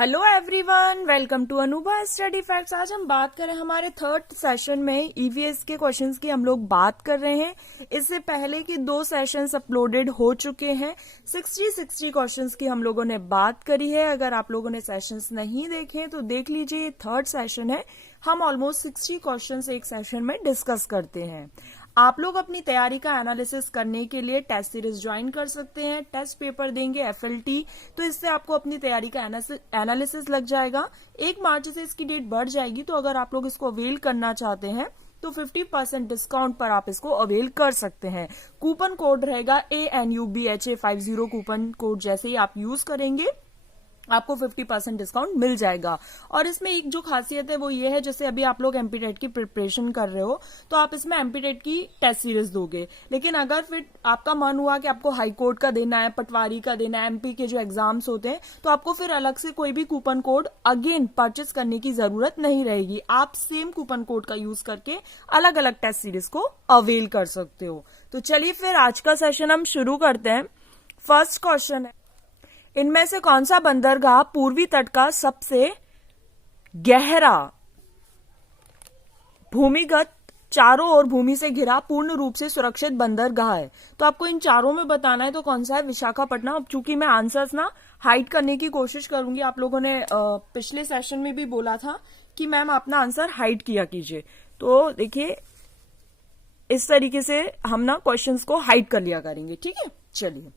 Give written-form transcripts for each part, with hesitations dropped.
Hello everyone, welcome to Anubha study facts. आज हम बात करें हमारे थर्ड सेशन में ईवीएस के क्वेश्चंस की हम लोग बात कर रहे हैं। इससे पहले के 2 सेशंस अपलोडेड हो चुके हैं। 60 क्वेश्चंस की हम लोगों ने बात करी है। अगर आप लोगों ने सेशंस नहीं देखे तो देख लीजिए, ये थर्ड सेशन है। हम ऑलमोस्ट 60 क्वेश्चंस एक सेशन में डिस्कस करते हैं। आप लोग अपनी तैयारी का एनालिसिस करने के लिए टेस्ट सीरीज ज्वाइन कर सकते हैं। टेस्ट पेपर देंगे एफएलटी, तो इससे आपको अपनी तैयारी का एनालिसिस लग जाएगा। 1 मार्च से इसकी डेट बढ़ जाएगी, तो अगर आप लोग इसको अवेल करना चाहते हैं तो 50% डिस्काउंट पर आप इसको अवेल कर सकते हैं। कूपन कोड रहेगा ANUBHA50। कूपन कोड जैसे ही आप यूज करेंगे आपको 50% डिस्काउंट मिल जाएगा। और इसमें एक जो खासियत है वो ये है, जैसे अभी आप लोग एमपीटेट की प्रिपरेशन कर रहे हो तो आप इसमें एमपीटेट की टेस्ट सीरीज दोगे, लेकिन अगर फिर आपका मन हुआ कि आपको हाई कोर्ट का देना है, पटवारी का देना है, एमपी के जो एग्जाम्स होते हैं, तो आपको फिर अलग से कोई भी कूपन कोड अगेन परचेस करने की जरूरत नहीं रहेगी। आप सेम कूपन कोड का यूज करके अलग अलग टेस्ट सीरीज को अवेल कर सकते हो। तो चलिए फिर आज का सेशन हम शुरू करते हैं। फर्स्ट क्वेश्चन है, इनमें से कौन सा बंदरगाह पूर्वी तट का सबसे गहरा भूमिगत चारों ओर भूमि से घिरा पूर्ण रूप से सुरक्षित बंदरगाह है? तो आपको इन चारों में बताना है। तो कौन सा है? विशाखापट्टनम। अब चूंकि मैं आंसर्स ना हाइड करने की कोशिश करूंगी, आप लोगों ने पिछले सेशन में भी बोला था कि मैम अपना आंसर हाइड किया कीजिए, तो देखिए इस तरीके से हम ना क्वेश्चंस को हाइड कर लिया करेंगे। ठीक है, चलिए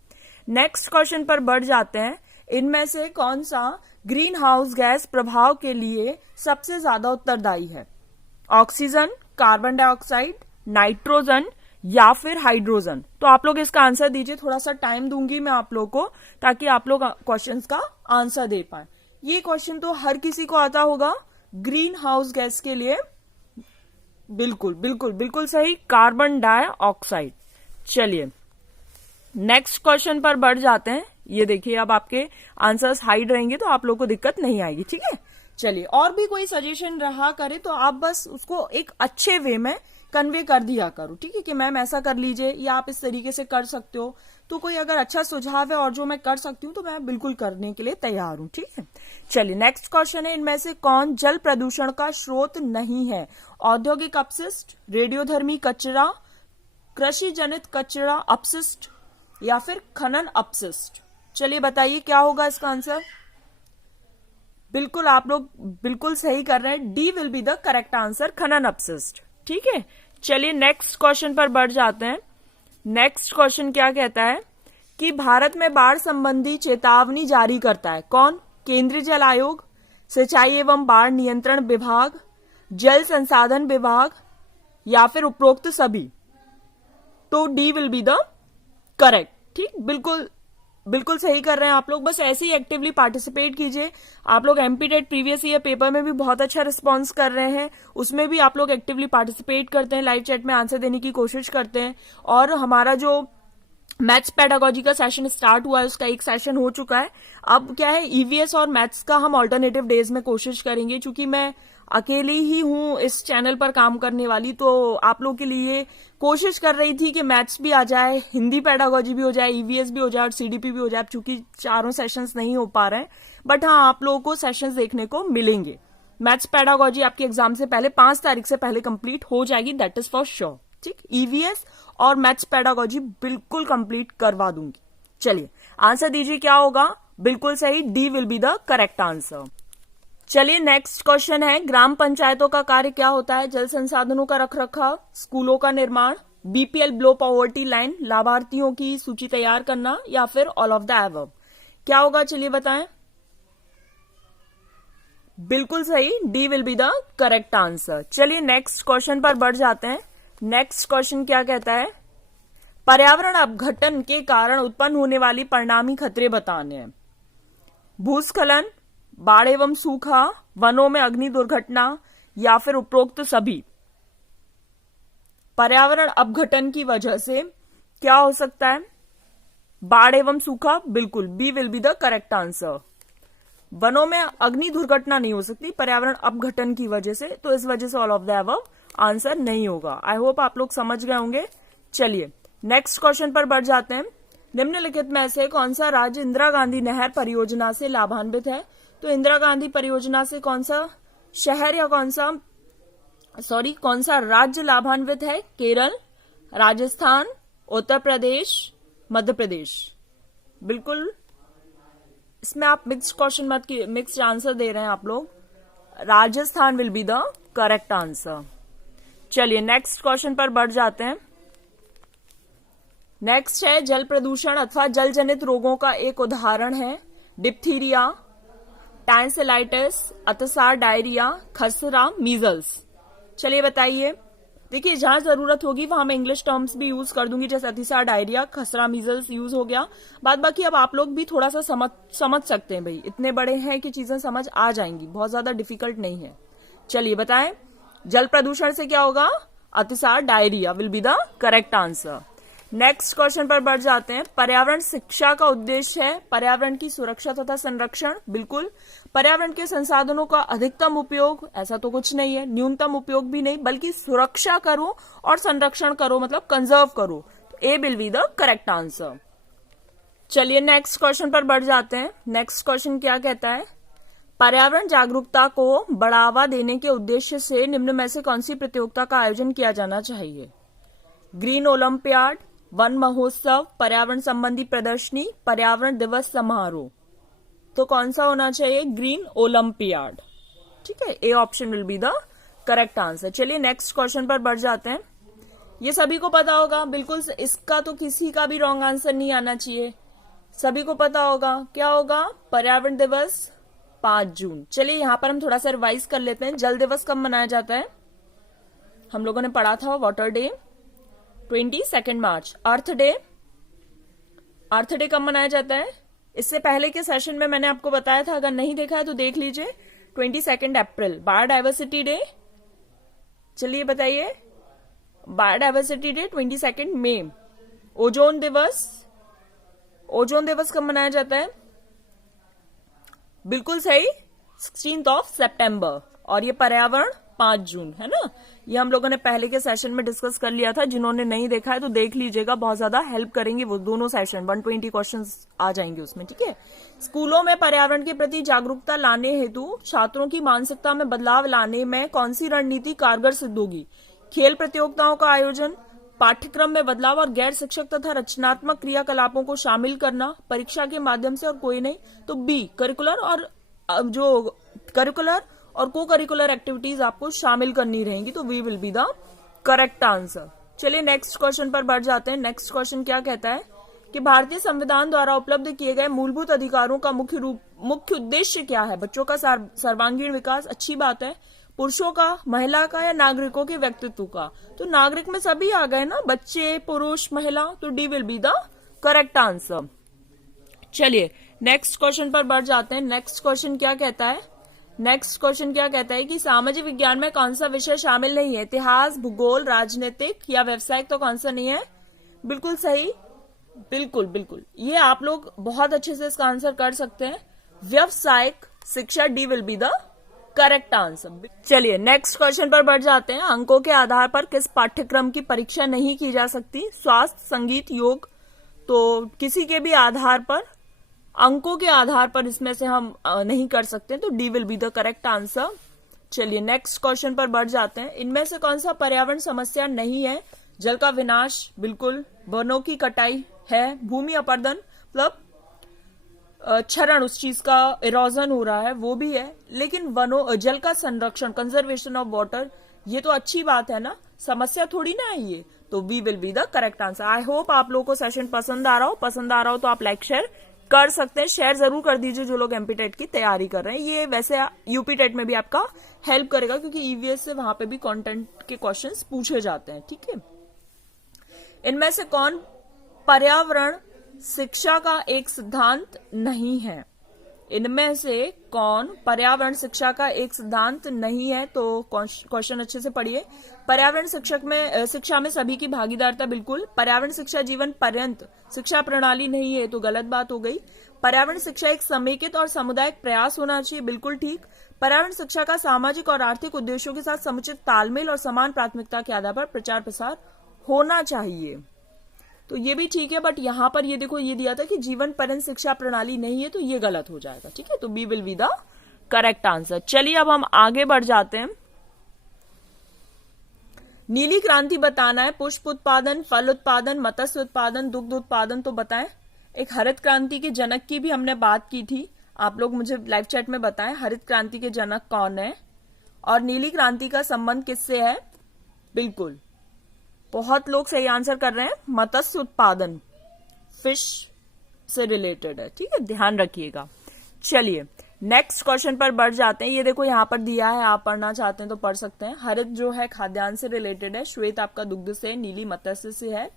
नेक्स्ट क्वेश्चन पर बढ़ जाते हैं। इनमें से कौन सा ग्रीन हाउस गैस प्रभाव के लिए सबसे ज्यादा उत्तरदायी है? ऑक्सीजन, कार्बन डाइऑक्साइड, नाइट्रोजन या फिर हाइड्रोजन? तो आप लोग इसका आंसर दीजिए। थोड़ा सा टाइम दूंगी मैं आप लोग को, ताकि आप लोग क्वेश्चंस का आंसर दे पाए। ये क्वेश्चन तो हर किसी को आता होगा। ग्रीन हाउस गैस के लिए बिल्कुल बिल्कुल बिल्कुल सही, कार्बन डाइऑक्साइड। चलिए नेक्स्ट क्वेश्चन पर बढ़ जाते हैं। ये देखिए, अब आपके आंसर्स हाइड रहेंगे तो आप लोग को दिक्कत नहीं आएगी। ठीक है, चलिए और भी कोई सजेशन रहा करे तो आप बस उसको एक अच्छे वे में कन्वे कर दिया करो। ठीक है, कि मैम ऐसा कर लीजिए या आप इस तरीके से कर सकते हो। तो कोई अगर अच्छा सुझाव है और जो मैं कर सकती हूँ तो मैं बिल्कुल करने के लिए तैयार हूँ। ठीक है, चलिए नेक्स्ट क्वेश्चन है, इनमें से कौन जल प्रदूषण का स्रोत नहीं है? औद्योगिक अपशिष्ट, रेडियोधर्मी कचरा, कृषि जनित कचरा अपशिष्ट या फिर खनन अपशिष्ट? चलिए बताइए क्या होगा इसका आंसर। बिल्कुल आप लोग बिल्कुल सही कर रहे हैं। D will be the correct answer, खनन अपशिष्ट। ठीक है, चलिए नेक्स्ट क्वेश्चन पर बढ़ जाते हैं। नेक्स्ट क्वेश्चन क्या कहता है कि भारत में बाढ़ संबंधी चेतावनी जारी करता है कौन? केंद्रीय जल आयोग, सिंचाई एवं बाढ़ नियंत्रण विभाग, जल संसाधन विभाग या फिर उपरोक्त सभी? तो D will be the correct. ठीक, बिल्कुल बिल्कुल सही कर रहे हैं आप लोग। बस ऐसे ही एक्टिवली पार्टिसिपेट कीजिए। आप लोग एमपीटेट प्रीवियस ईयर पेपर में भी बहुत अच्छा रिस्पांस कर रहे हैं, उसमें भी आप लोग एक्टिवली पार्टिसिपेट करते हैं, लाइव चैट में आंसर देने की कोशिश करते हैं। और हमारा जो मैथ्स पेडागोजी का सेशन स्टार्ट हुआ है उसका एक सेशन हो चुका है। अब क्या है, ईवीएस और मैथ्स का हम ऑल्टरनेटिव डेज में कोशिश करेंगे। चूंकि मैं अकेली ही हूं इस चैनल पर काम करने वाली, तो आप लोग के लिए कोशिश कर रही थी कि मैथ्स भी आ जाए, हिंदी पेडागोजी भी हो जाए, ईवीएस भी हो जाए और सीडीपी भी हो जाए। चूंकि चारों सेशंस नहीं हो पा रहे हैं, बट हाँ आप लोगों को सेशंस देखने को मिलेंगे। मैथ्स पेडागोजी आपके एग्जाम से पहले 5 तारीख से पहले कंप्लीट हो जाएगी, दैट इज फॉर श्योर। ठीक, ईवीएस और मैथ्स पेडागोजी बिल्कुल कंप्लीट करवा दूंगी। चलिए आंसर दीजिए क्या होगा। बिल्कुल सही, D will be the correct answer. चलिए नेक्स्ट क्वेश्चन है, ग्राम पंचायतों का कार्य क्या होता है? जल संसाधनों का रखरखाव, स्कूलों का निर्माण, बीपीएल बिलो पॉवर्टी लाइन, लाभार्थियों की सूची तैयार करना या फिर ऑल ऑफ द अबव? क्या होगा चलिए बताएं। बिल्कुल सही, D will be the correct answer. चलिए नेक्स्ट क्वेश्चन पर बढ़ जाते हैं। नेक्स्ट क्वेश्चन क्या कहता है, पर्यावरण अपघटन के कारण उत्पन्न होने वाली परिणामी खतरे बताने हैं। भूस्खलन, बाढ़ एवं सूखा, वनों में अग्नि दुर्घटना या फिर उपरोक्त सभी? पर्यावरण अपघटन की वजह से क्या हो सकता है? बाढ़ एवं सूखा, बिल्कुल B will be the correct answer. वनों में अग्नि दुर्घटना नहीं हो सकती पर्यावरण अपघटन की वजह से, तो इस वजह से all of the above answer नहीं होगा। आई होप आप लोग समझ गए होंगे। चलिए नेक्स्ट क्वेश्चन पर बढ़ जाते हैं। निम्नलिखित में से कौन सा राज्य इंदिरा गांधी नहर परियोजना से लाभान्वित है? तो इंदिरा गांधी परियोजना से कौन सा शहर या कौन सा राज्य लाभान्वित है? केरल, राजस्थान, उत्तर प्रदेश, मध्य प्रदेश। बिल्कुल इसमें आप मिक्स्ड क्वेश्चन मत की मिक्स्ड आंसर दे रहे हैं आप लोग। Rajasthan will be the correct answer. चलिए नेक्स्ट क्वेश्चन पर बढ़ जाते हैं। नेक्स्ट है जल प्रदूषण अथवा जल जनित रोगों का एक उदाहरण है डिप्थीरिया, टैंसिलाइटिस, अतिसार, डायरिया, खसरा, मीजल्स। चलिए बताइए। देखिए जहां जरूरत होगी वहां मैं इंग्लिश टर्म्स भी यूज कर दूंगी, जैसे अतिसार, डायरिया, खसरा, मीजल्स यूज हो गया। बाद बाकी अब आप लोग भी थोड़ा सा समझ सकते हैं भाई, इतने बड़े हैं कि चीजें समझ आ जाएंगी, बहुत ज्यादा डिफिकल्ट नहीं है। चलिए बताएं जल प्रदूषण से क्या होगा? अतिसार, diarrhoea will be the correct answer. Next question पर बढ़ जाते हैं। पर्यावरण शिक्षा का उद्देश्य है पर्यावरण की सुरक्षा तथा संरक्षण। बिल्कुल। पर्यावरण के संसाधनों का अधिकतम उपयोग, ऐसा तो कुछ नहीं है, न्यूनतम उपयोग भी नहीं, बल्कि सुरक्षा करो और संरक्षण करो, मतलब कंजर्व करो। A will be the correct answer. चलिए नेक्स्ट क्वेश्चन पर बढ़ जाते हैं। नेक्स्ट क्वेश्चन क्या कहता है? पर्यावरण जागरूकता को बढ़ावा देने के उद्देश्य से निम्न में से कौन सी प्रतियोगिता का आयोजन किया जाना चाहिए? ग्रीन ओलंपियाड, वन महोत्सव, पर्यावरण संबंधी प्रदर्शनी, पर्यावरण दिवस समारोह। तो कौन सा होना चाहिए? Green olympiad. ठीक है, A option will be the correct answer. चलिए नेक्स्ट क्वेश्चन पर बढ़ जाते हैं। ये सभी को पता होगा, बिल्कुल इसका तो किसी का भी रॉन्ग आंसर नहीं आना चाहिए, सभी को पता होगा। क्या होगा? पर्यावरण दिवस 5 जून। चलिए यहां पर हम थोड़ा सा रिवाइज कर लेते हैं। जल दिवस कब मनाया जाता है? हम लोगों ने पढ़ा था वाटर डे 22 मार्च। अर्थ डे कब मनाया जाता है? इससे पहले के सेशन में मैंने आपको बताया था, अगर नहीं देखा है तो देख लीजिए। 22 अप्रैल। बायोडायवर्सिटी डे, चलिए बताइए। बायोडायवर्सिटी डे 22 मई। ओजोन दिवस कब मनाया जाता है? बिल्कुल सही, 16 सितंबर। और ये पर्यावरण 5 जून है ना। ये हम लोगों ने पहले के सेशन में डिस्कस कर लिया था, जिन्होंने नहीं देखा है तो देख लीजिएगा, बहुत ज्यादा हेल्प करेंगे वो दोनों सेशन। 120 क्वेश्चंस आ जाएंगे उसमें। ठीक है। स्कूलों में पर्यावरण के प्रति जागरूकता लाने हेतु छात्रों की मानसिकता में बदलाव लाने में कौन सी रणनीति कारगर सिद्ध होगी? खेल प्रतियोगिताओं का आयोजन, पाठ्यक्रम में बदलाव और गैर शिक्षक तथा रचनात्मक क्रियाकलापों को शामिल करना, परीक्षा के माध्यम से और कोई नहीं। तो बी, करिकुलर और को करिकुलर एक्टिविटीज आपको शामिल करनी रहेंगी। तो B will be the correct answer. चलिए नेक्स्ट क्वेश्चन पर बढ़ जाते हैं। नेक्स्ट क्वेश्चन क्या कहता है कि भारतीय संविधान द्वारा उपलब्ध किए गए मूलभूत अधिकारों का मुख्य उद्देश्य क्या है? बच्चों का सर्वांगीण विकास, अच्छी बात है। पुरुषों का, महिला का, या नागरिकों के व्यक्तित्व का? तो नागरिक में सभी आ गए ना, बच्चे, पुरुष, महिला। तो D will be the correct answer. चलिए नेक्स्ट क्वेश्चन पर बढ़ जाते हैं। नेक्स्ट क्वेश्चन क्या कहता है कि सामाजिक विज्ञान में कौन सा विषय शामिल नहीं है? इतिहास, भूगोल, राजनीतिक या व्यवसायिक? तो कौन सा नहीं है? बिल्कुल सही, बिल्कुल ये आप लोग बहुत अच्छे से इसका आंसर कर सकते हैं। व्यवसायिक शिक्षा, D will be the correct answer. चलिए नेक्स्ट क्वेश्चन पर बढ़ जाते हैं। अंकों के आधार पर किस पाठ्यक्रम की परीक्षा नहीं की जा सकती? स्वास्थ्य, संगीत, योग। तो किसी के भी आधार पर, अंकों के आधार पर इसमें से हम नहीं कर सकते, तो D will be the correct answer. चलिए नेक्स्ट क्वेश्चन पर बढ़ जाते हैं। इनमें से कौन सा पर्यावरण समस्या नहीं है? जल का विनाश, बिल्कुल। वनों की कटाई है। भूमि अपरदन, मतलब क्षरण, उस चीज का इरोजन हो रहा है, वो भी है। लेकिन जल का संरक्षण, कंजर्वेशन ऑफ वाटर, ये तो अच्छी बात है ना, समस्या थोड़ी ना है ये। तो B will be the correct answer. I hope आप लोगों को सेशन पसंद आ रहा हो तो आप लाइक शेयर कर सकते हैं। शेयर जरूर कर दीजिए जो लोग एमपी टेट की तैयारी कर रहे हैं। ये वैसे यूपी टेट में भी आपका हेल्प करेगा, क्योंकि ईवीएस से वहां पे भी कंटेंट के क्वेश्चंस पूछे जाते हैं। ठीक है। इनमें से कौन पर्यावरण शिक्षा का एक सिद्धांत नहीं है? इनमें से कौन पर्यावरण शिक्षा का एक सिद्धांत नहीं है? तो क्वेश्चन अच्छे से पढ़िए। पर्यावरण शिक्षा में सभी की भागीदारिता, बिल्कुल। पर्यावरण शिक्षा जीवन पर्यंत शिक्षा प्रणाली नहीं है, तो गलत बात हो गई। पर्यावरण शिक्षा एक समेकित और सामुदायिक प्रयास होना चाहिए, बिल्कुल ठीक। पर्यावरण शिक्षा का सामाजिक और आर्थिक उद्देश्यों के साथ समुचित तालमेल और समान प्राथमिकता के आधार पर प्रचार प्रसार होना चाहिए, तो ये भी ठीक है। बट यहां पर ये देखो, ये दिया था कि जीवन पर्यंत शिक्षा प्रणाली नहीं है, तो ये गलत हो जाएगा। ठीक है। तो B will be the correct answer. चलिए अब हम आगे बढ़ जाते हैं। नीली क्रांति बताना है, पुष्प उत्पादन, फल उत्पादन, मत्स्य उत्पादन, दुग्ध उत्पादन, तो बताएं। एक हरित क्रांति के जनक की भी हमने बात की थी, आप लोग मुझे लाइव चैट में बताएं हरित क्रांति के जनक कौन है और नीली क्रांति का संबंध किससे है। बिल्कुल बहुत लोग सही आंसर कर रहे हैं, मत्स्य उत्पादन, फिश से रिलेटेड है, ठीक है, ध्यान रखिएगा। चलिए नेक्स्ट क्वेश्चन पर बढ़ जाते हैं। ये देखो यहाँ पर दिया है, आप पढ़ना चाहते हैं तो पढ़ सकते हैं। हरित जो है खाद्यान्न से रिलेटेड है, श्वेत आपका दुग्ध से, नीली मत्स्य से है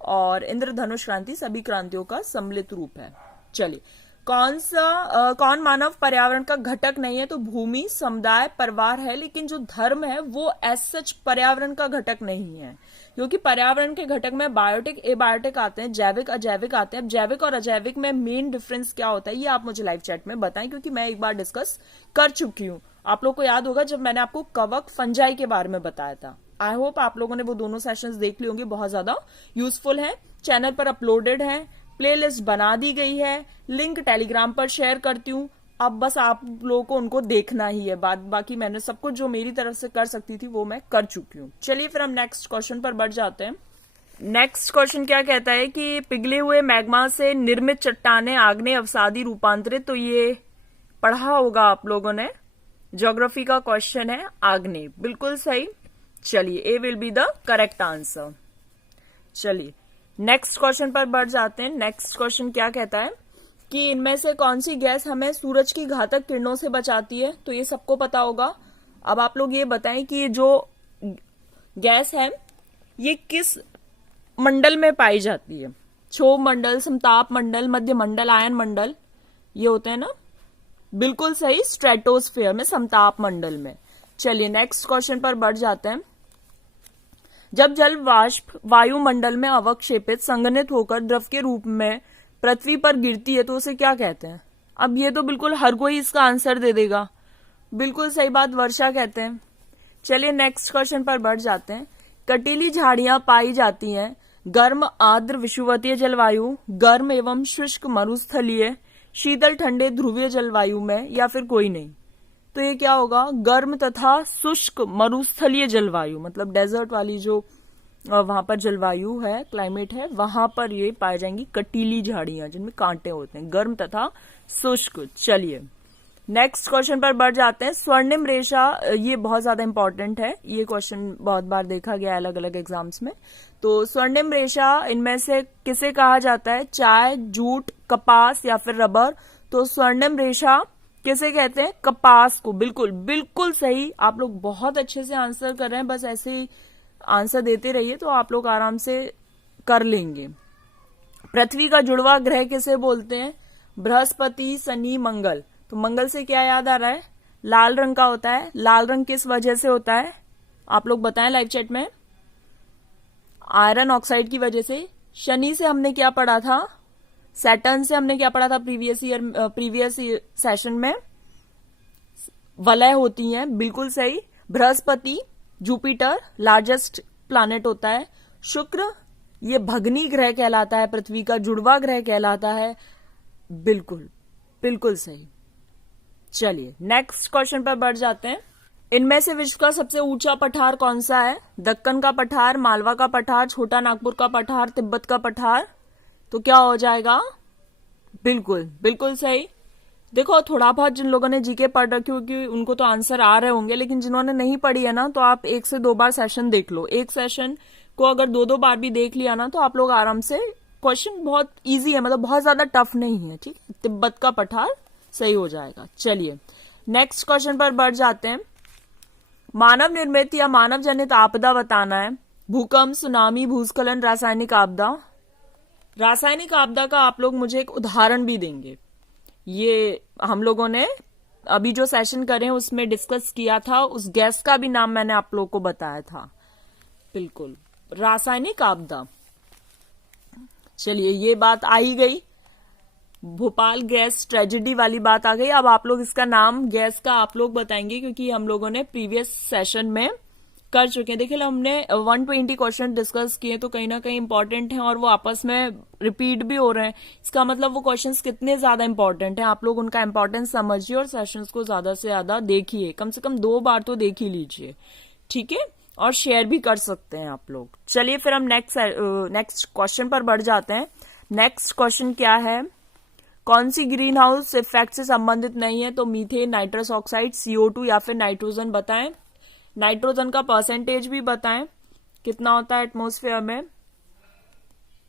और इंद्रधनुष क्रांति सभी क्रांतियों का सम्मिलित रूप है। चलिए कौन मानव पर्यावरण का घटक नहीं है, तो भूमि, समुदाय, परिवार है, लेकिन जो धर्म है वो एज सच पर्यावरण का घटक नहीं है, क्योंकि पर्यावरण के घटक में बायोटिक, एबायोटिक आते हैं, जैविक, अजैविक आते हैं। अब जैविक और अजैविक में मेन डिफरेंस क्या होता है ये आप मुझे लाइव चैट में बताएं, क्योंकि मैं एक बार डिस्कस कर चुकी हूँ। आप लोग को याद होगा जब मैंने आपको कवक, फंजाई के बारे में बताया था। आई होप आप लोगों ने वो दोनों सेशंस देख ली होंगे, बहुत ज्यादा यूजफुल है, चैनल पर अपलोडेड है, प्लेलिस्ट बना दी गई है, लिंक टेलीग्राम पर शेयर करती हूँ। अब बस आप लोगों को उनको देखना ही है, बाकी मैंने सब कुछ जो मेरी तरफ से कर सकती थी वो मैं कर चुकी हूँ। चलिए फिर हम नेक्स्ट क्वेश्चन पर बढ़ जाते हैं। नेक्स्ट क्वेश्चन क्या कहता है कि पिघले हुए मैग्मा से निर्मित चट्टाने आग्नेय अवसादी रूपांतरित, तो ये पढ़ा होगा आप लोगों ने, ज्योग्राफी का क्वेश्चन है, आग्नेय, बिल्कुल सही। चलिए A will be the correct answer. चलिए नेक्स्ट क्वेश्चन पर बढ़ जाते हैं। नेक्स्ट क्वेश्चन क्या कहता है कि इनमें से कौन सी गैस हमें सूरज की घातक किरणों से बचाती है, तो ये सबको पता होगा। अब आप लोग ये बताएं कि ये जो गैस है ये किस मंडल में पाई जाती है। क्षोभ मंडल, समताप मंडल, मध्य मंडल, आयन मंडल, ये होते हैं ना, बिल्कुल सही, स्ट्रेटोस्फेयर में, समताप मंडल में। चलिए नेक्स्ट क्वेश्चन पर बढ़ जाते हैं। जब जल वाष्प वायुमंडल में अवक्षेपित, संघनित होकर द्रव के रूप में पृथ्वी पर गिरती है तो उसे क्या कहते हैं। अब ये तो बिल्कुल हर कोई इसका आंसर दे देगा, बिल्कुल सही बात, वर्षा कहते हैं। चलिए नेक्स्ट क्वेश्चन पर बढ़ जाते हैं। कटीली झाड़ियां पाई जाती हैं गर्म आर्द्र विषुवतीय जलवायु, गर्म एवं शुष्क मरुस्थलीय, शीतल ठंडे ध्रुवीय जलवायु में, या फिर कोई नहीं, तो ये क्या होगा, गर्म तथा शुष्क मरुस्थलीय जलवायु, मतलब डेजर्ट वाली जो वहां पर जलवायु है, क्लाइमेट है, वहां पर ये पाई जाएंगी कटीली झाड़ियां जिनमें कांटे होते हैं, गर्म तथा शुष्क। चलिए नेक्स्ट क्वेश्चन पर बढ़ जाते हैं। स्वर्णिम रेशा, ये बहुत ज्यादा इंपॉर्टेंट है, ये क्वेश्चन बहुत बार देखा गया है अलग अलग एग्जाम्स में। तो स्वर्णिम रेशा इनमें से किसे कहा जाता है, चाय, जूट, कपास या फिर रबर, तो स्वर्णिम रेशा किसे कहते हैं, कपास को, बिल्कुल बिल्कुल सही। आप लोग बहुत अच्छे से आंसर कर रहे हैं, बस ऐसे ही आंसर देते रहिए तो आप लोग आराम से कर लेंगे। पृथ्वी का जुड़वा ग्रह किसे बोलते हैं, बृहस्पति, शनि, मंगल, तो मंगल से क्या याद आ रहा है, लाल रंग का होता है। लाल रंग किस वजह से होता है, आप लोग बताएं लाइव चैट में। आयरन ऑक्साइड की वजह से। शनि से हमने क्या पढ़ा था, सैटर्न से हमने क्या पढ़ा था प्रीवियस सेशन में, वलय होती हैं, बिल्कुल सही। बृहस्पति, जुपिटर लार्जेस्ट प्लैनेट होता है। शुक्र ये भगनी ग्रह कहलाता है, पृथ्वी का जुड़वा ग्रह कहलाता है, बिल्कुल बिल्कुल सही। चलिए नेक्स्ट क्वेश्चन पर बढ़ जाते हैं। इनमें से विश्व का सबसे ऊंचा पठार कौन सा है, दक्कन का पठार, मालवा का पठार, छोटा नागपुर का पठार, तिब्बत का पठार, तो क्या हो जाएगा, बिल्कुल बिल्कुल सही। देखो थोड़ा बहुत जिन लोगों ने जीके पढ़ रखी होगी उनको तो आंसर आ रहे होंगे, लेकिन जिन्होंने नहीं पढ़ी है ना, तो आप 1 से 2 बार सेशन देख लो। एक सेशन को अगर 2-2 बार भी देख लिया ना तो आप लोग आराम से, क्वेश्चन बहुत इजी है, मतलब बहुत ज्यादा टफ नहीं है, ठीक। तिब्बत का पठार सही हो जाएगा। चलिए नेक्स्ट क्वेश्चन पर बढ़ जाते हैं। मानव निर्मित या मानव जनित आपदा बताना है, भूकंप, सुनामी, भूस्खलन, रासायनिक आपदा। रासायनिक आपदा का आप लोग मुझे एक उदाहरण भी देंगे, ये हम लोगों ने अभी जो सेशन करे हैं उसमें डिस्कस किया था, उस गैस का भी नाम मैंने आप लोगों को बताया था, बिल्कुल रासायनिक आपदा। चलिए ये बात आ ही गई, भोपाल गैस ट्रेजेडी वाली बात आ गई। अब आप लोग इसका नाम गैस का आप लोग बताएंगे, क्योंकि हम लोगों ने प्रीवियस सेशन में कर चुके हैं। देखिए हमने 120 क्वेश्चन डिस्कस किए तो कहीं ना कहीं इंपॉर्टेंट हैं और वो आपस में रिपीट भी हो रहे हैं। इसका मतलब वो क्वेश्चंस कितने ज्यादा इंपॉर्टेंट हैं, आप लोग उनका इंपॉर्टेंस समझिए और सेशंस को ज्यादा से ज्यादा देखिए, कम से कम 2 बार तो देख ही लीजिए, ठीक है, और शेयर भी कर सकते हैं आप लोग। चलिए फिर हम नेक्स्ट क्वेश्चन पर बढ़ जाते हैं। नेक्स्ट क्वेश्चन क्या है, कौन सी ग्रीन हाउस इफेक्ट से संबंधित नहीं है? तो मीथेन, नाइट्रस ऑक्साइड, CO2 या फिर नाइट्रोजन बताएं। नाइट्रोजन का परसेंटेज भी बताएं कितना होता है एटमॉस्फेयर में।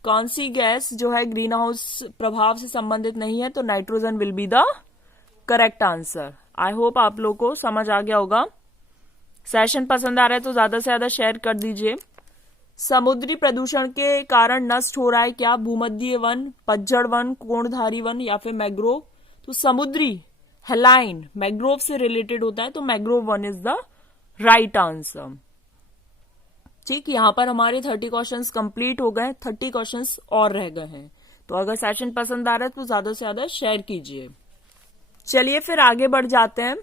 कौन सी गैस जो है ग्रीन हाउस प्रभाव से संबंधित नहीं है? तो nitrogen will be the correct answer. I hope आप लोग को समझ आ गया होगा। सेशन पसंद आ रहा है तो ज्यादा से ज्यादा शेयर कर दीजिए। समुद्री प्रदूषण के कारण नष्ट हो रहा है क्या? भूमध्य वन, पतझड़ वन, कोणधारी वन या फिर मैग्रोव? तो समुद्री हेलाइन मैग्रोव से रिलेटेड होता है, तो mangrove one is the right answer. ठीक, यहां पर हमारे 30 क्वेश्चंस कंप्लीट हो गए, 30 क्वेश्चंस और रह गए हैं। तो अगर सेशन पसंद आ रहा है तो ज्यादा से ज्यादा शेयर कीजिए। चलिए फिर आगे बढ़ जाते हैं।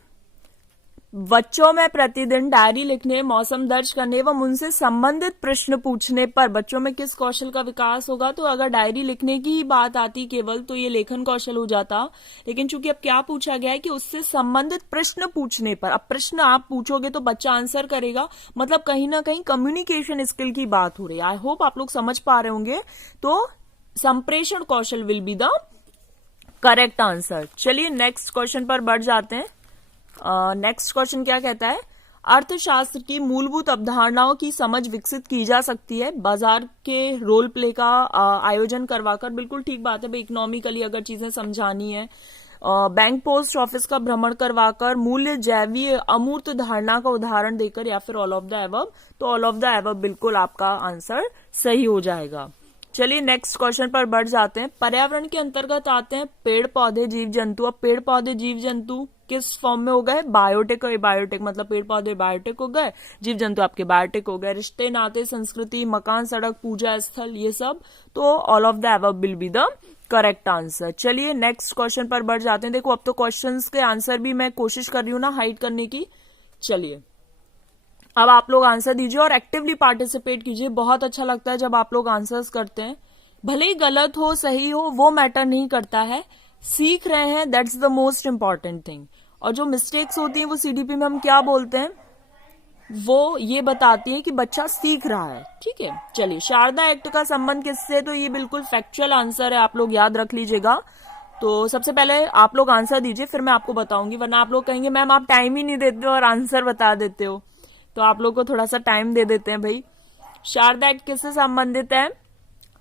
बच्चों में प्रतिदिन डायरी लिखने, मौसम दर्ज करने एवं उनसे संबंधित प्रश्न पूछने पर बच्चों में किस कौशल का विकास होगा? तो अगर डायरी लिखने की ही बात आती केवल तो ये लेखन कौशल हो जाता, लेकिन चूंकि अब क्या पूछा गया है कि उससे संबंधित प्रश्न पूछने पर, अब प्रश्न आप पूछोगे तो बच्चा आंसर करेगा, मतलब कहीं ना कहीं कम्युनिकेशन स्किल की बात हो रही है। आई होप आप लोग समझ पा रहे होंगे। तो संप्रेषण कौशल will be the correct answer. चलिए नेक्स्ट क्वेश्चन पर बढ़ जाते हैं। नेक्स्ट क्वेश्चन क्या कहता है, अर्थशास्त्र की मूलभूत अवधारणाओं की समझ विकसित की जा सकती है बाजार के रोल प्ले का आयोजन करवाकर। बिल्कुल ठीक बात है भाई, इकोनॉमिकली अगर चीजें समझानी है, बैंक पोस्ट ऑफिस का भ्रमण करवाकर, मूल्य जैवीय अमूर्त धारणा का उदाहरण देकर या फिर ऑल ऑफ द एबव। तो ऑल ऑफ द एबव बिल्कुल आपका आंसर सही हो जाएगा। चलिए नेक्स्ट क्वेश्चन पर बढ़ जाते हैं। पर्यावरण के अंतर्गत आते हैं पेड़ पौधे जीव जंतु। अब पेड़ पौधे जीव जंतु किस फॉर्म में हो गए? बायोटिक। और बायोटिक मतलब पेड़ पौधे बायोटिक हो गए, जीव जंतु आपके बायोटिक हो गए। रिश्ते नाते, संस्कृति, मकान, सड़क, पूजा स्थल, ये सब। तो all of the above will be the correct answer. चलिए नेक्स्ट क्वेश्चन पर बढ़ जाते हैं। देखो अब तो क्वेश्चंस के आंसर भी मैं कोशिश कर रही हूं ना हाइड करने की। चलिए अब आप लोग आंसर दीजिए और एक्टिवली पार्टिसिपेट कीजिए। बहुत अच्छा लगता है जब आप लोग आंसर्स करते हैं, भले ही गलत हो सही हो वो मैटर नहीं करता है, सीख रहे हैं, that's the most important thing. और जो मिस्टेक्स होती हैं वो सीडीपी में हम क्या बोलते हैं, वो ये बताती है कि बच्चा सीख रहा है। ठीक है, चलिए शारदा एक्ट का संबंध किससे? तो ये बिल्कुल फैक्चुअल आंसर है, आप लोग याद रख लीजिएगा। तो सबसे पहले आप लोग आंसर दीजिए, फिर मैं आपको बताऊंगी, वरना आप लोग कहेंगे मैम आप टाइम ही नहीं देते हो और आंसर बता देते हो। तो आप लोग को थोड़ा सा टाइम दे देते हैं भाई। शारदा एक्ट किससे संबंधित है?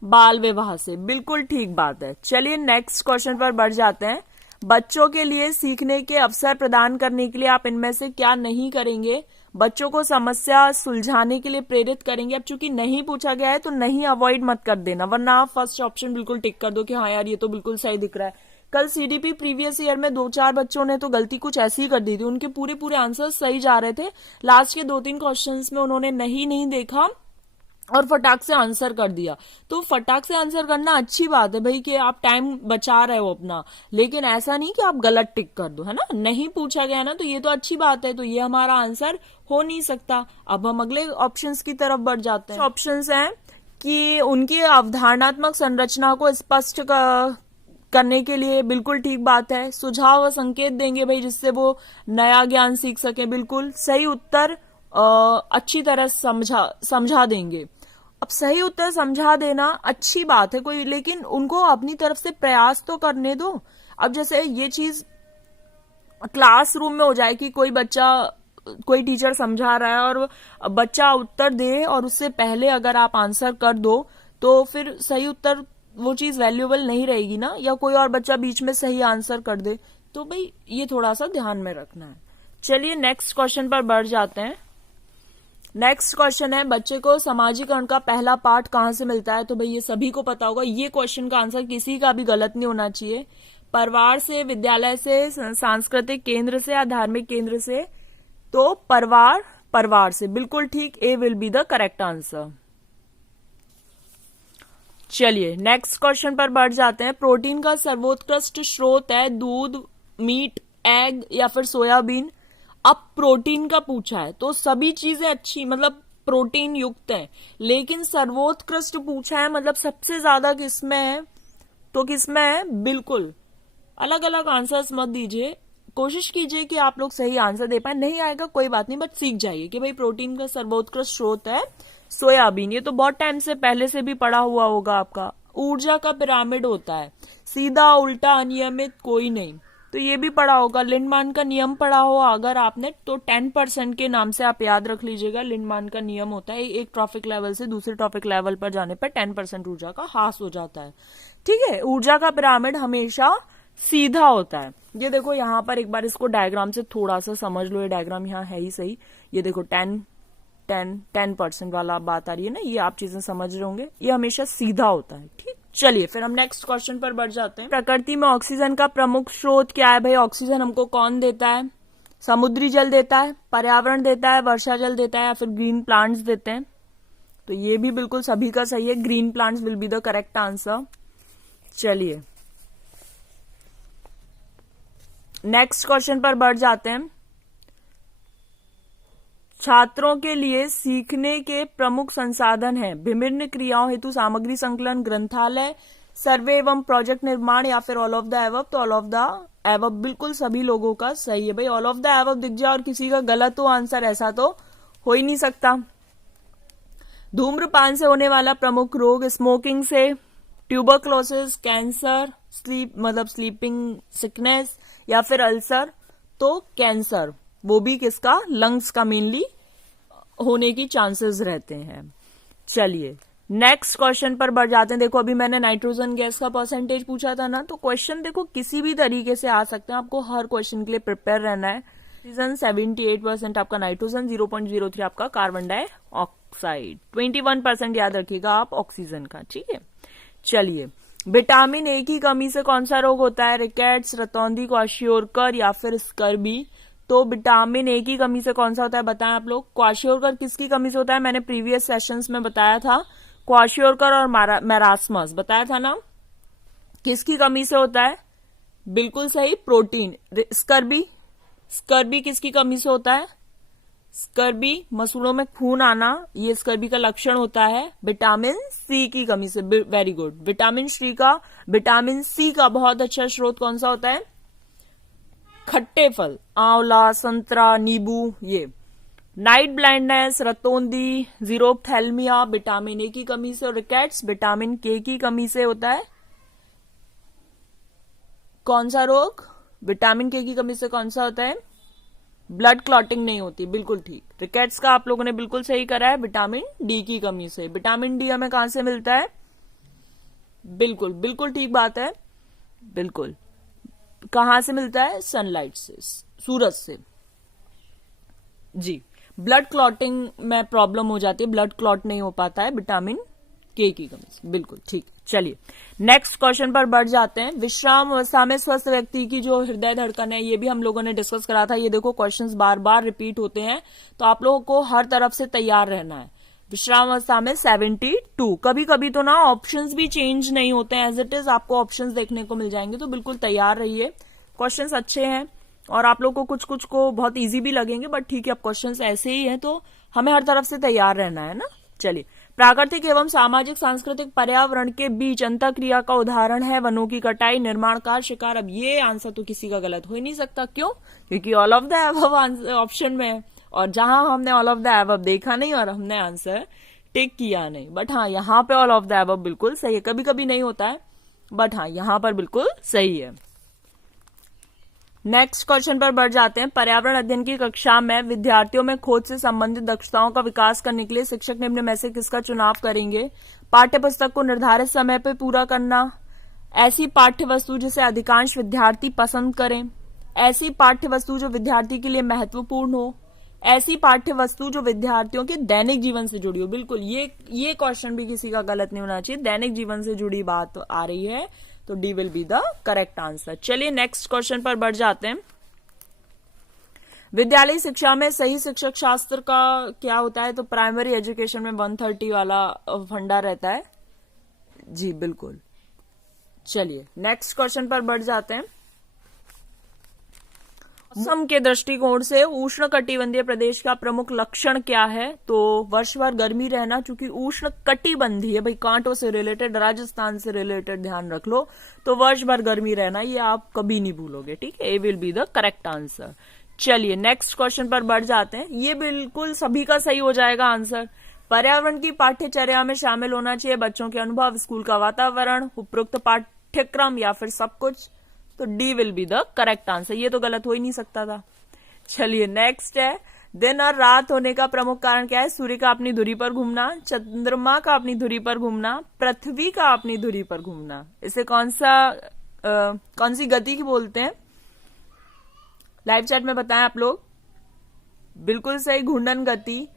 बाल विवाह से। बिल्कुल ठीक बात है। चलिए नेक्स्ट क्वेश्चन पर बढ़ जाते हैं। बच्चों के लिए सीखने के अवसर प्रदान करने के लिए आप इनमें से क्या नहीं करेंगे? बच्चों को समस्या सुलझाने के लिए प्रेरित करेंगे। अब चूंकि नहीं पूछा गया है तो नहीं अवॉइड मत कर देना, वरना आप फर्स्ट ऑप्शन बिल्कुल टिक कर दो कि हाँ यार ये तो बिल्कुल सही दिख रहा है। कल सीडीपी प्रीवियस ईयर में 2-4 बच्चों ने तो गलती कुछ ऐसी ही कर दी थी, उनके पूरे पूरे आंसर सही जा रहे थे, लास्ट के 2-3 क्वेश्चंस में उन्होंने नहीं देखा और फटाक से आंसर कर दिया। तो फटाक से आंसर करना अच्छी बात है भाई कि आप टाइम बचा रहे हो अपना, लेकिन ऐसा नहीं कि आप गलत टिक कर दो, है ना। नहीं पूछा गया ना तो ये तो अच्छी बात है, तो ये हमारा आंसर हो नहीं सकता। अब हम अगले ऑप्शंस की तरफ बढ़ जाते हैं। ऑप्शंस हैं कि उनकी अवधारणात्मक संरचना को स्पष्ट करने के लिए, बिल्कुल ठीक बात है। सुझाव व संकेत देंगे भाई जिससे वो नया ज्ञान सीख सके, बिल्कुल सही उत्तर अच्छी तरह समझा देंगे। अब सही उत्तर समझा देना अच्छी बात है कोई, लेकिन उनको अपनी तरफ से प्रयास तो करने दो। अब जैसे ये चीज क्लासरूम में हो जाए कि कोई टीचर समझा रहा है और बच्चा उत्तर दे और उससे पहले अगर आप आंसर कर दो तो फिर सही उत्तर वो चीज वैल्यूएबल नहीं रहेगी ना, या कोई और बच्चा बीच में सही आंसर कर दे, तो भाई ये थोड़ा सा ध्यान में रखना है। चलिए नेक्स्ट क्वेश्चन पर बढ़ जाते हैं। नेक्स्ट क्वेश्चन है, बच्चे को समाजीकरण का पहला पाठ कहां से मिलता है? तो भाई ये सभी को पता होगा, ये क्वेश्चन का आंसर किसी का भी गलत नहीं होना चाहिए। परिवार से, विद्यालय से, सांस्कृतिक केंद्र से या धार्मिक केंद्र से? तो परिवार से, बिल्कुल ठीक, A will be the correct answer. चलिए नेक्स्ट क्वेश्चन पर बढ़ जाते हैं। प्रोटीन का सर्वोत्कृष्ट स्रोत है दूध, मीट, एग या फिर सोयाबीन? अब प्रोटीन का पूछा है तो सभी चीजें अच्छी, मतलब प्रोटीन युक्त है, लेकिन सर्वोत्कृष्ट पूछा है, मतलब सबसे ज्यादा किसमें है, तो किसमें है, बिल्कुल अलग अलग आंसर्स मत दीजिए, कोशिश कीजिए कि आप लोग सही आंसर दे पाए। नहीं आएगा कोई बात नहीं, बट सीख जाइए कि भाई प्रोटीन का सर्वोत्कृष्ट स्रोत है सोयाबीन। ये तो बहुत टाइम से पहले से भी पढ़ा हुआ होगा आपका। ऊर्जा का पिरामिड होता है, सीधा उल्टा अनियमित कोई नहीं, तो ये भी पढ़ा होगा। लिंडमान का नियम पढ़ा हो अगर आपने तो 10% के नाम से आप याद रख लीजिएगा। लिंडमान का नियम होता है एक ट्रॉफिक लेवल से दूसरे ट्रॉफिक लेवल पर जाने पर 10% ऊर्जा का ह्रास हो जाता है। ठीक है, ऊर्जा का पिरामिड हमेशा सीधा होता है। ये देखो यहाँ पर एक बार इसको डायग्राम से थोड़ा सा समझ लो, ये डायग्राम यहाँ है ही सही। ये देखो 10% वाला बात आ रही है ना, ये आप चीजें समझ रहे होंगे, ये हमेशा सीधा होता है। ठीक, चलिए फिर हम नेक्स्ट क्वेश्चन पर बढ़ जाते हैं। प्रकृति में ऑक्सीजन का प्रमुख स्रोत क्या है भाई? ऑक्सीजन हमको कौन देता है? समुद्री जल देता है, पर्यावरण देता है, वर्षा जल देता है, या फिर ग्रीन प्लांट्स देते हैं? तो ये भी बिल्कुल सभी का सही है, green plants will be the correct answer. चलिए नेक्स्ट क्वेश्चन पर बढ़ जाते हैं। छात्रों के लिए सीखने के प्रमुख संसाधन हैं विभिन्न क्रियाओं हेतु सामग्री संकलन, ग्रंथालय, सर्वे एवं प्रोजेक्ट निर्माण, या फिर ऑल ऑफ द एबव। तो ऑल ऑफ द एबव बिल्कुल सभी लोगों का सही है भाई। ऑल ऑफ द एबव दिख जाए और किसी का गलत हो आंसर, ऐसा तो हो ही नहीं सकता। धूम्रपान से होने वाला प्रमुख रोग, स्मोकिंग से ट्यूबरक्लोसिस, कैंसर, स्लीपिंग सिकनेस, या फिर अल्सर। तो कैंसर, वो भी किसका, लंग्स का मेनली होने की चांसेस रहते हैं। चलिए नेक्स्ट क्वेश्चन पर बढ़ जाते हैं। देखो अभी मैंने नाइट्रोजन गैस का परसेंटेज पूछा था ना, तो क्वेश्चन देखो किसी भी तरीके से आ सकते हैं, आपको हर क्वेश्चन के लिए प्रिपेयर रहना है। ऑक्सीजन 78% आपका नाइट्रोजन, 0.03 आपका कार्बन डाइऑक्साइड, 21% याद रखिएगा आप ऑक्सीजन का। ठीक है, चलिए विटामिन ए की कमी से कौन सा रोग होता है? रिकेट्स, रतौंधी, क्वाशियोरकर, या फिर स्कर्बी। तो विटामिन ए की कमी से कौन सा होता है बताएं आप लोग। क्वाशियोरकर किसकी कमी से होता है? मैंने प्रीवियस सेशंस में बताया था, क्वाशियोरकर और मैरास्मस बताया था ना। किसकी कमी से होता है? बिल्कुल सही, प्रोटीन। स्कर्बी किसकी कमी से होता है? स्कर्बी मसूड़ों में खून आना, ये स्कर्बी का लक्षण होता है विटामिन सी की कमी से। Very good. विटामिन सी का बहुत अच्छा स्रोत कौन सा होता है? खट्टे फल, आंवला, संतरा, नींबू। ये नाइट ब्लाइंडनेस, रतौंधी, जीरोप्थेल्मिया विटामिन ए की कमी से, और रिकेट्स विटामिन के की कमी से होता है। कौन सा रोग? विटामिन के की कमी से कौन सा होता है? ब्लड क्लॉटिंग नहीं होती, बिल्कुल ठीक। रिकेट्स का आप लोगों ने बिल्कुल सही करा है, विटामिन डी की कमी से। विटामिन डी हमें कहां से मिलता है? बिल्कुल बिल्कुल ठीक बात है, बिल्कुल। कहां से मिलता है? सनलाइट से, सूरज से। जी, ब्लड क्लॉटिंग में प्रॉब्लम हो जाती है, ब्लड क्लॉट नहीं हो पाता है विटामिन के की कमी से, बिल्कुल ठीक। चलिए नेक्स्ट क्वेश्चन पर बढ़ जाते हैं। विश्राम अवस्था में स्वस्थ व्यक्ति की जो हृदय धड़कन है, ये भी हम लोगों ने डिस्कस करा था। ये देखो क्वेश्चंस बार बार रिपीट होते हैं, तो आप लोगों को हर तरफ से तैयार रहना है। विश्राम अवस्था में 72, कभी कभी तो ना ऑप्शंस भी चेंज नहीं होते हैं, एज इट इज आपको ऑप्शंस देखने को मिल जाएंगे, तो बिल्कुल तैयार रहिए। क्वेश्चंस अच्छे हैं और आप लोग को कुछ कुछ को बहुत इजी भी लगेंगे, बट ठीक है, अब क्वेश्चंस ऐसे ही हैं तो हमें हर तरफ से तैयार रहना है ना। चलिए, प्राकृतिक एवं सामाजिक सांस्कृतिक पर्यावरण के बीच अंतःक्रिया का उदाहरण है वनों की कटाई, निर्माण कार्य, शिकार। अब ये आंसर तो किसी का गलत हो ही नहीं सकता, क्यों? क्योंकि all of the above option में है, और जहां हमने ऑल ऑफ द अबव देखा नहीं और हमने आंसर टिक किया नहीं, बट हाँ यहाँ पे ऑल ऑफ द अबव बिल्कुल सही है। कभी कभी नहीं होता है, बट हाँ यहाँ पर बिल्कुल सही है। नेक्स्ट क्वेश्चन पर बढ़ जाते हैं। पर्यावरण अध्ययन की कक्षा में विद्यार्थियों में खोज से संबंधित दक्षताओं का विकास करने के लिए शिक्षक निम्न में से किसका चुनाव करेंगे? पाठ्य पुस्तक को निर्धारित समय पर पूरा करना, ऐसी पाठ्य वस्तु जिसे अधिकांश विद्यार्थी पसंद करें, ऐसी पाठ्य वस्तु जो विद्यार्थी के लिए महत्वपूर्ण हो, ऐसी पाठ्य वस्तु जो विद्यार्थियों के दैनिक जीवन से जुड़ी हो। बिल्कुल ये क्वेश्चन भी किसी का गलत नहीं होना चाहिए, दैनिक जीवन से जुड़ी बात आ रही है, तो D will be the correct answer. चलिए नेक्स्ट क्वेश्चन पर बढ़ जाते हैं। विद्यालय शिक्षा में सही शिक्षक शास्त्र का क्या होता है? तो प्राइमरी एजुकेशन में 130 वाला फंडा रहता है। जी बिल्कुल। चलिए नेक्स्ट क्वेश्चन पर बढ़ जाते हैं। मौसम के दृष्टिकोण से उष्ण कटिबंधीय प्रदेश का प्रमुख लक्षण क्या है? तो वर्ष भर गर्मी रहना, चूंकि उष्ण कटिबंधीय, भाई कांटों से रिलेटेड, राजस्थान से रिलेटेड ध्यान रख लो, तो वर्ष भर गर्मी रहना, ये आप कभी नहीं भूलोगे, ठीक है। A will be the correct answer. चलिए नेक्स्ट क्वेश्चन पर बढ़ जाते हैं। ये बिल्कुल सभी का सही हो जाएगा आंसर। पर्यावरण की पाठ्यचर्या में शामिल होना चाहिए बच्चों के अनुभव, स्कूल का वातावरण, उपरोक्त पाठ्यक्रम या फिर सब कुछ। तो D will be the correct answer. ये तो गलत हो ही नहीं सकता था। चलिए नेक्स्ट है, दिन और रात होने का प्रमुख कारण क्या है? सूर्य का अपनी धुरी पर घूमना, चंद्रमा का अपनी धुरी पर घूमना, पृथ्वी का अपनी धुरी पर घूमना। इसे कौन सी गति की बोलते हैं? लाइव चैट में बताएं आप लोग। बिल्कुल सही, घूर्णन गति,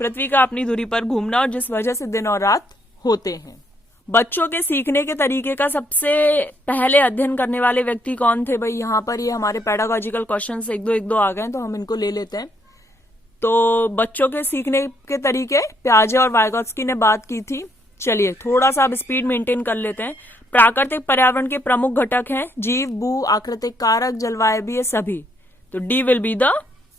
पृथ्वी का अपनी धुरी पर घूमना, और जिस वजह से दिन और रात होते हैं। बच्चों के सीखने के तरीके का सबसे पहले अध्ययन करने वाले व्यक्ति कौन थे? भाई यहाँ पर ये हमारे पेडागोजिकल क्वेश्चंस एक दो आ गए, तो हम इनको ले लेते हैं। तो बच्चों के सीखने के तरीके प्याजे और वाइगोत्स्की ने बात की थी। चलिए थोड़ा सा अब स्पीड मेंटेन कर लेते हैं। प्राकृतिक पर्यावरण के प्रमुख घटक हैं जीव, भू, आकृतिक कारक, जलवायु, सभी। तो D will be the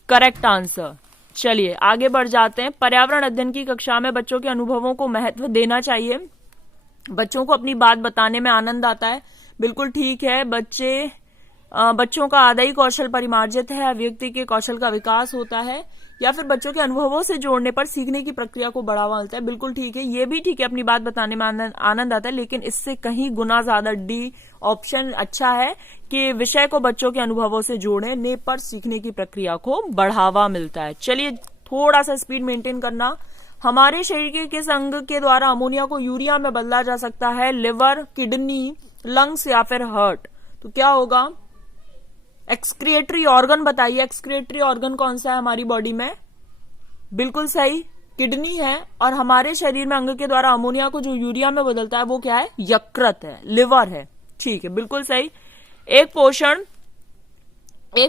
correct answer. चलिए आगे बढ़ जाते हैं। पर्यावरण अध्ययन की कक्षा में बच्चों के अनुभवों को महत्व देना चाहिए। बच्चों को अपनी बात बताने में आनंद आता है, बिल्कुल ठीक है। बच्चों का आदायी कौशल परिमार्जित है, अभिव्यक्ति के कौशल का विकास होता है, या फिर बच्चों के अनुभवों से जोड़ने पर सीखने की प्रक्रिया को बढ़ावा मिलता है। बिल्कुल ठीक है, ये भी ठीक है, अपनी बात बताने में आनंद आता है, लेकिन इससे कहीं गुना ज्यादा डी ऑप्शन अच्छा है कि विषय को बच्चों के अनुभवों से जोड़ने पर सीखने की प्रक्रिया को बढ़ावा मिलता है। चलिए थोड़ा सा स्पीड मेंटेन करना। हमारे शरीर के किस अंग के द्वारा अमोनिया को यूरिया में बदला जा सकता है? लिवर, किडनी, लंग्स या फिर हार्ट? तो क्या होगा? एक्सक्रिएटरी ऑर्गन बताइए। एक्सक्रिएटरी ऑर्गन कौन सा है हमारी बॉडी में? बिल्कुल सही, किडनी है। और हमारे शरीर में अंग के द्वारा अमोनिया को जो यूरिया में बदलता है वो क्या है? यकृत है, लिवर है। ठीक है, बिल्कुल सही। एक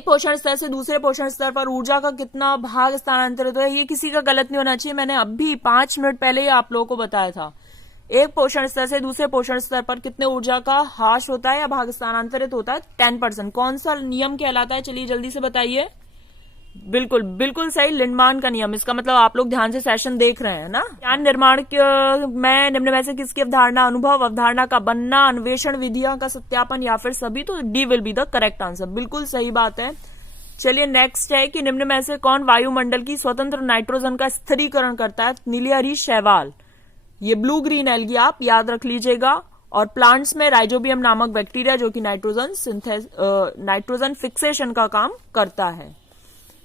पोषण स्तर से दूसरे पोषण स्तर पर ऊर्जा का कितना भाग स्थानांतरित है? ये किसी का गलत नहीं होना चाहिए। मैंने अभी 5 मिनट पहले ही आप लोगों को बताया था। एक पोषण स्तर से दूसरे पोषण स्तर पर कितने ऊर्जा का ह्रास होता है या भाग स्थानांतरित होता है? 10%। कौन सा नियम कहलाता है? चलिए जल्दी से बताइए। बिल्कुल सही, लिंडमान का नियम। इसका मतलब आप लोग ध्यान से सेशन देख रहे हैं ना। ज्ञान निर्माण में निम्न में से किसकी अवधारणा? अनुभव, अवधारणा का बनना, अन्वेषण, विधियों का सत्यापन या फिर सभी? तो D will be the correct answer. बिल्कुल सही बात है। चलिए नेक्स्ट है कि निम्न में से कौन वायुमंडल की स्वतंत्र नाइट्रोजन का स्थिरीकरण करता है? नीलियरी शैवाल। ये ब्लू ग्रीन एल्गी आप याद रख लीजिएगा। और प्लांट्स में राइजोबियम नामक बैक्टीरिया जो कि नाइट्रोजन फिक्सेशन का काम करता है।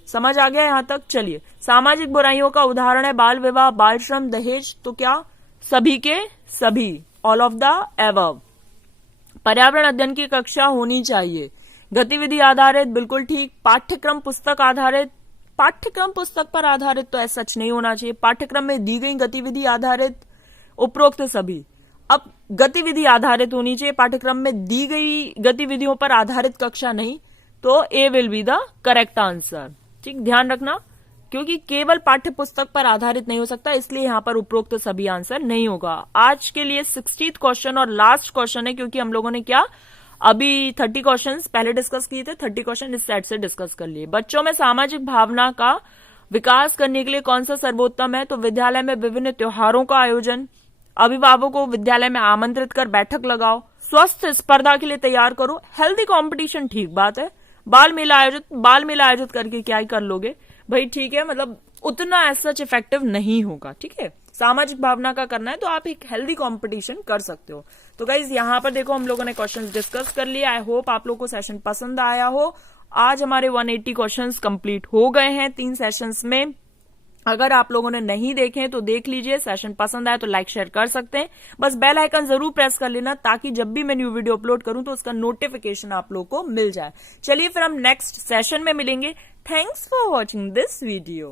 समझ आ गया यहां तक? चलिए, सामाजिक बुराइयों का उदाहरण है बाल विवाह, बाल श्रम, दहेज। तो क्या? सभी के सभी, ऑल ऑफ द एबव। पर्यावरण अध्ययन की कक्षा होनी चाहिए। गतिविधि आधारित, बिल्कुल ठीक। पाठ्यक्रम पुस्तक आधारित, पाठ्यक्रम पुस्तक पर आधारित तो ऐसा सच नहीं होना चाहिए। पाठ्यक्रम में दी गई गतिविधि आधारित, उपरोक्त सभी। अब गतिविधि आधारित होनी चाहिए, पाठ्यक्रम में दी गई गतिविधियों पर आधारित कक्षा नहीं। तो A will be the correct answer. ठीक, ध्यान रखना, क्योंकि केवल पाठ्य पुस्तक पर आधारित नहीं हो सकता, इसलिए यहां पर उपरोक्त सभी आंसर नहीं होगा। आज के लिए 60th क्वेश्चन और लास्ट क्वेश्चन है, क्योंकि हम लोगों ने क्या अभी 30 क्वेश्चंस पहले डिस्कस किए थे, 30 क्वेश्चन इस सेट से डिस्कस कर लिए। बच्चों में सामाजिक भावना का विकास करने के लिए कौन सा सर्वोत्तम है? तो विद्यालय में विभिन्न त्योहारों का आयोजन, अभिभावकों को विद्यालय में आमंत्रित कर बैठक लगाओ, स्वस्थ स्पर्धा के लिए तैयार करो, हेल्दी कंपटीशन, ठीक बात है। बाल मेला आयोजित करके क्या ही कर लोगे भाई, ठीक है, मतलब उतना ऐसा इफेक्टिव नहीं होगा। ठीक है, सामाजिक भावना का करना है तो आप एक हेल्दी कंपटीशन कर सकते हो। तो गाइज यहाँ पर देखो हम लोगों ने क्वेश्चंस डिस्कस कर लिया। आई होप आप लोगों को सेशन पसंद आया हो। आज हमारे 180 क्वेश्चंस कंप्लीट हो गए हैं 3 सेशंस में। अगर आप लोगों ने नहीं देखे तो देख लीजिए। सेशन पसंद आए तो लाइक शेयर कर सकते हैं। बस बेल आइकन जरूर प्रेस कर लेना, ताकि जब भी मैं न्यू वीडियो अपलोड करूं तो उसका नोटिफिकेशन आप लोगों को मिल जाए। चलिए फिर हम नेक्स्ट सेशन में मिलेंगे। Thanks for watching this video.